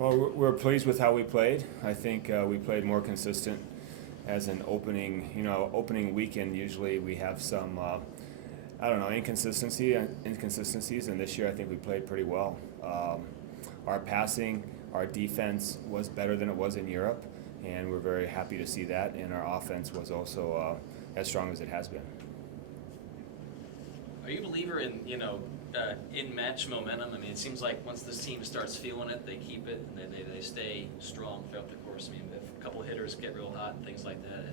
Well, we're pleased with how we played. I think we played more consistent as an opening. Opening weekend usually we have some, inconsistencies, and this year I think we played pretty well. Our passing, our defense was better than it was in Europe, and we're very happy to see that. And our offense was also as strong as it has been. Are you a believer in in-match momentum? I mean, it seems like once this team starts feeling it, they keep it, and they stay strong throughout the course. I mean, if a couple of hitters get real hot and things like that,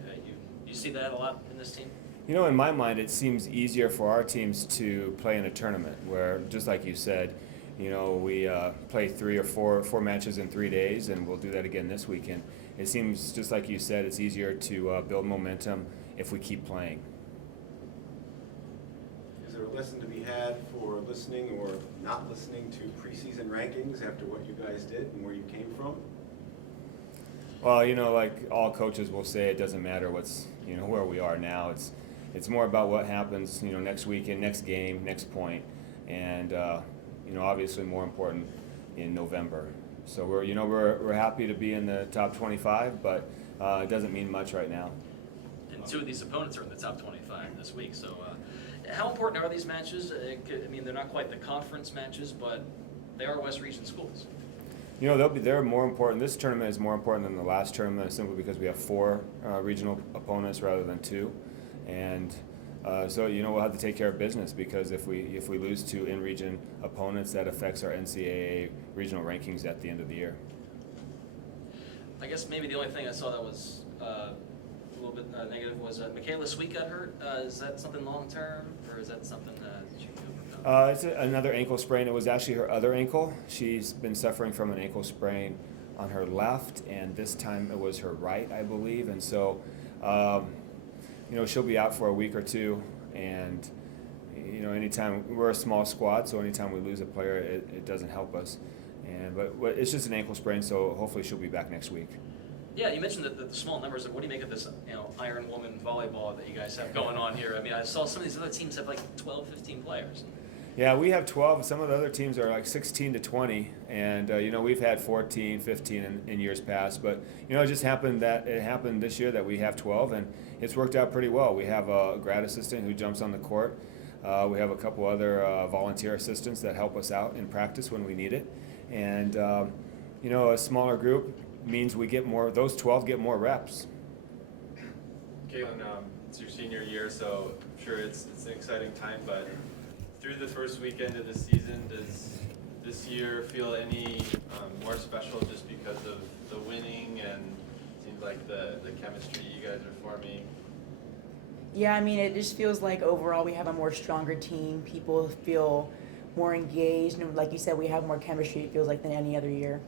you see that a lot in this team? In my mind, it seems easier for our teams to play in a tournament where, just like you said, we play 3 or 4 matches in 3 days, and we'll do that again this weekend. It seems, just like you said, it's easier to build momentum if we keep playing. Is there a lesson to be had for listening or not listening to preseason rankings after what you guys did and where you came from? Well, like all coaches will say, it doesn't matter where we are now. It's more about what happens, next weekend, next game, next point, and obviously more important in November. So we're happy to be in the top 25, but it doesn't mean much right now. And 2 of these opponents are in the top 25 this week. So how important are these matches? I mean, they're not quite the conference matches, but they are West Region schools. They're more important. This tournament is more important than the last tournament simply because we have 4 regional opponents rather than 2, and so we'll have to take care of business, because if we lose to in-region opponents, that affects our NCAA regional rankings at the end of the year. I guess maybe the only thing I saw that was a little bit negative was Michaela Sweet got hurt. Is that something long-term, or is that something that you feel about? It's another ankle sprain. It was actually her other ankle. She's been suffering from an ankle sprain on her left, and this time it was her right, I believe. And so, she'll be out for a week or 2. And, anytime we're a small squad, so anytime we lose a player, it doesn't help us. But it's just an ankle sprain, so hopefully she'll be back next week. Yeah, you mentioned the small numbers. What do you make of this, Iron Woman volleyball that you guys have going on here? I mean, I saw some of these other teams have like 12, 15 players. Yeah, we have 12. Some of the other teams are like 16 to 20, and we've had 14, 15 in years past. But it just happened this year that we have 12, and it's worked out pretty well. We have a grad assistant who jumps on the court. We have a couple other volunteer assistants that help us out in practice when we need it, and a smaller group means we get more. Those 12 get more reps. Katelynn, it's your senior year, so I'm sure it's an exciting time, but through the first weekend of the season, does this year feel any more special just because of the winning, and it seems like the chemistry you guys are forming? Yeah, I mean, it just feels like overall we have a more stronger team. People feel more engaged, and like you said, we have more chemistry, it feels like, than any other year.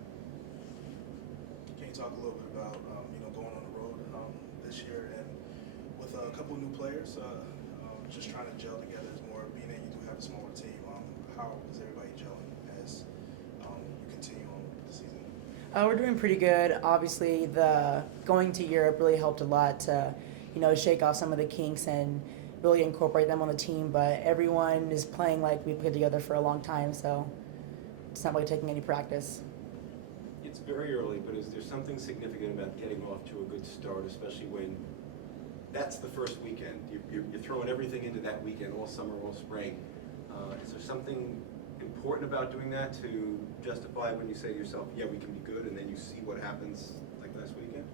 Can you talk a little bit about going on the road this year, and with a couple of new players, just trying to gel together as more, being that you do have a smaller team, how is everybody gelling as you continue on with the season? We're doing pretty good. Obviously, the going to Europe really helped a lot to, shake off some of the kinks and really incorporate them on the team. But everyone is playing like we played together for a long time, so it's not really taking any practice. It's very early, but is there something significant about getting off to a good start, especially when that's the first weekend? You're throwing everything into that weekend, all summer, all spring. Is there something important about doing that to justify when you say to yourself, yeah, we can be good, and then you see what happens like last weekend?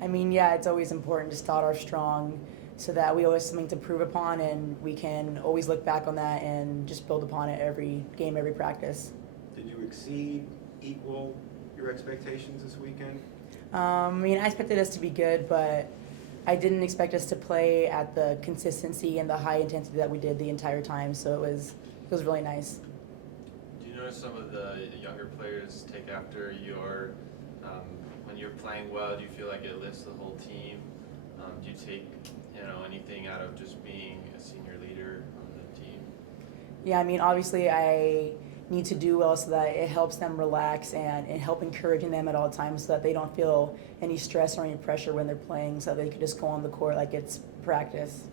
I mean, yeah, it's always important to start off strong so that we always have something to prove upon, and we can always look back on that and just build upon it every game, every practice. Did you exceed, equal your expectations this weekend? I mean, I expected us to be good, but I didn't expect us to play at the consistency and the high intensity that we did the entire time, so it was really nice. Do you notice some of the younger players take after your, when you're playing well, do you feel like it lifts the whole team? Do you take anything out of just being a senior leader on the team? Yeah, I mean, obviously I need to do well so that it helps them relax and help encouraging them at all times so that they don't feel any stress or any pressure when they're playing, so they can just go on the court like it's practice.